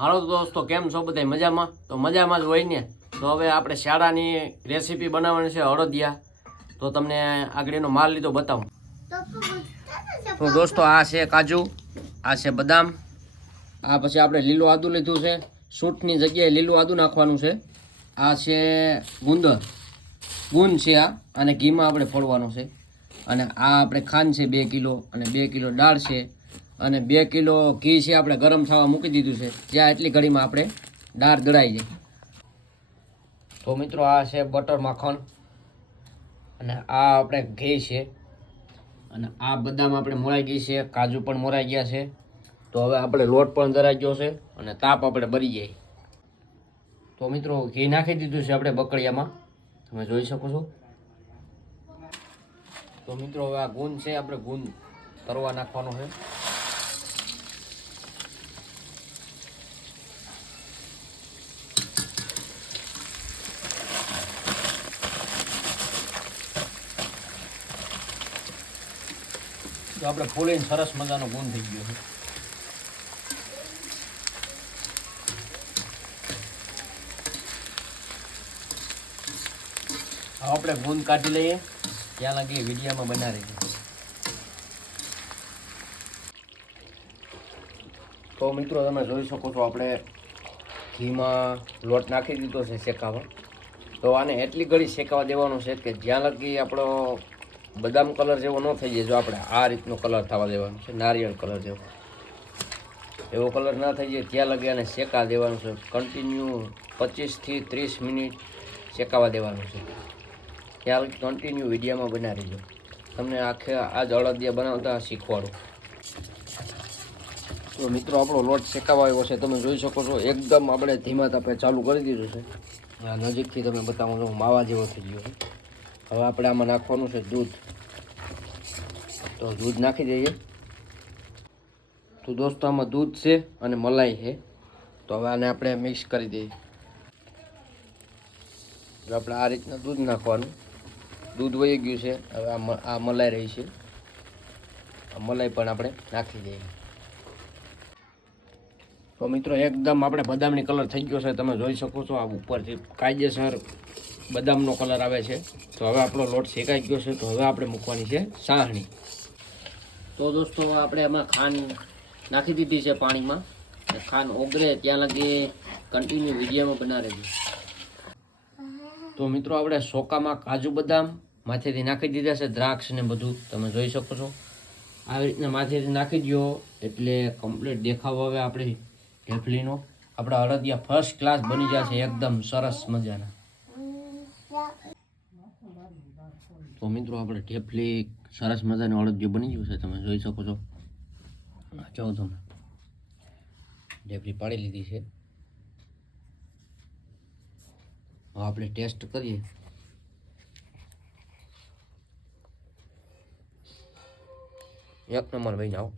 હાલો દોસ્તો, કેમ છો બધા? મજામાં? તો મજામાં જ હોય ને. તો હવે આપણે શાળાની રેસીપી બનાવવાની છે અડદિયા. તો તમને આગળ એનો માલ લીધો બતાવું. તો દોસ્તો, આ છે કાજુ, આ છે બદામ, આ પછી આપણે લીલું આદુ લીધું છે. સૂંઠની જગ્યાએ લીલું આદુ નાખવાનું છે. આ છે ગુંદર, ગુંદ છે આ, અને ઘીમાં આપણે ફોડવાનું છે. અને આ આપણે ખાંડ છે 2 કિલો, અને 2 કિલો દાળ છે, અને 2 કિલો ઘી છે આપણે ગરમ થવા મૂકી દીધું છે. જ્યાં એટલી ઘડીમાં આપણે દાળ દળાઈ જાય. તો મિત્રો, આ છે બટર માખણ, અને આ આપણે ઘી છે, અને આ બદામ આપણે મોરાઈ ગઈ છે, કાજુ પણ મોરાઈ ગયા છે. તો હવે આપણે લોટ પણ દરાઈ ગયો છે, અને તાપ આપણે બળી જાય. તો મિત્રો, ઘી નાખી દીધું છે આપણે બકડિયામાં, તમે જોઈ શકો છો. તો મિત્રો, હવે આ ગુંદ છે, આપણે ગુંદ તરવા નાખવાનો છે. તો આપણે ફૂલીને સરસ મજાનો ગુંદ થઈ ગયો છે. હવે આપણે ગુંદ કાઢી લઈએ, ત્યાં લાગી વિડીયોમાં બનાવી દઈએ. તો મિત્રો, તમે જોઈ શકો છો, આપણે ઘીમાં લોટ નાખી દીધો છે શેકાવા. તો આને એટલી ઘડી શેકાવા દેવાનો છે કે જ્યાં લગી આપણો બદામ કલર જેવો ન થઈ જાય. જો આપણે આ રીતનો કલર થવા દેવાનો છે, નારિયેળ કલર જેવો, એવો કલર ના થઈ જાય ત્યાં લગી આને શેકા દેવાનું છે. કન્ટિન્યુ 25 થી 30 મિનિટ શેકાવા દેવાનું છે. ત્યાં લગી કન્ટિન્યુ વિડીયોમાં બનાવી દો. તમને આખે આ જ અડદિયા બનાવતા શીખવાડું. તો મિત્રો, આપણો લોટ શેકાવા આવ્યો છે, તમે જોઈ શકો છો. એકદમ આપણે ધીમા તાપે ચાલુ કરી દીધું છે. આ નજીકથી તમે બતાવું છું, માવા જેવો થઈ ગયો છે. હવે આપણે આમાં નાખવાનું છે દૂધ. તો દૂધ નાખી દઈએ. તો દોસ્તો, આમાં દૂધ છે અને મલાઈ છે. તો હવે આને આપણે મિક્સ કરી દઈએ. તો આપણે આ રીતના દૂધ નાખવાનું. દૂધ વહી ગયું છે. હવે આ મલાઈ રહી છે, આ મલાઈ પણ આપણે નાખી દઈએ. તો મિત્રો, એકદમ આપણે બદામની કલર થઈ ગયો છે, તમે જોઈ શકો છો. આ ઉપરથી કાયદેસર બદામનો કલર આવે છે. તો હવે આપણો લોટ શેકાઈ ગયો છે. તો હવે આપણે મૂકવાની છે સાહણી. તો દોસ્તો, આપણે એમાં ખાંડ નાખી દીધી છે પાણીમાં. ખાંડ ઓગળે ત્યાં લગી કન્ટિન્યુ વિડીયોમાં બનાવી દઈએ. તો મિત્રો, આપણે સોકામાં કાજુ બદામ માથેથી નાખી દીધા છે, દ્રાક્ષ ને બધું તમે જોઈ શકો છો. આવી રીતના માથેથી નાખી દો એટલે કમ્પ્લીટ દેખાવ આવે આપણી ઢેફલીનો. આપણા અડદિયા ફર્સ્ટ ક્લાસ બની ગયા છે, એકદમ સરસ મજાના. તો મિત્રો, આપણે ઢેફલી સરસ મજાનું અડદિયું બની ગયું છે, તમે જોઈ શકો છો. જાઓ તમે, ઢેફલી પાડી લીધી છે. હવે આપણે ટેસ્ટ કરીએ. એક નંબર ભાઈ, જાઓ.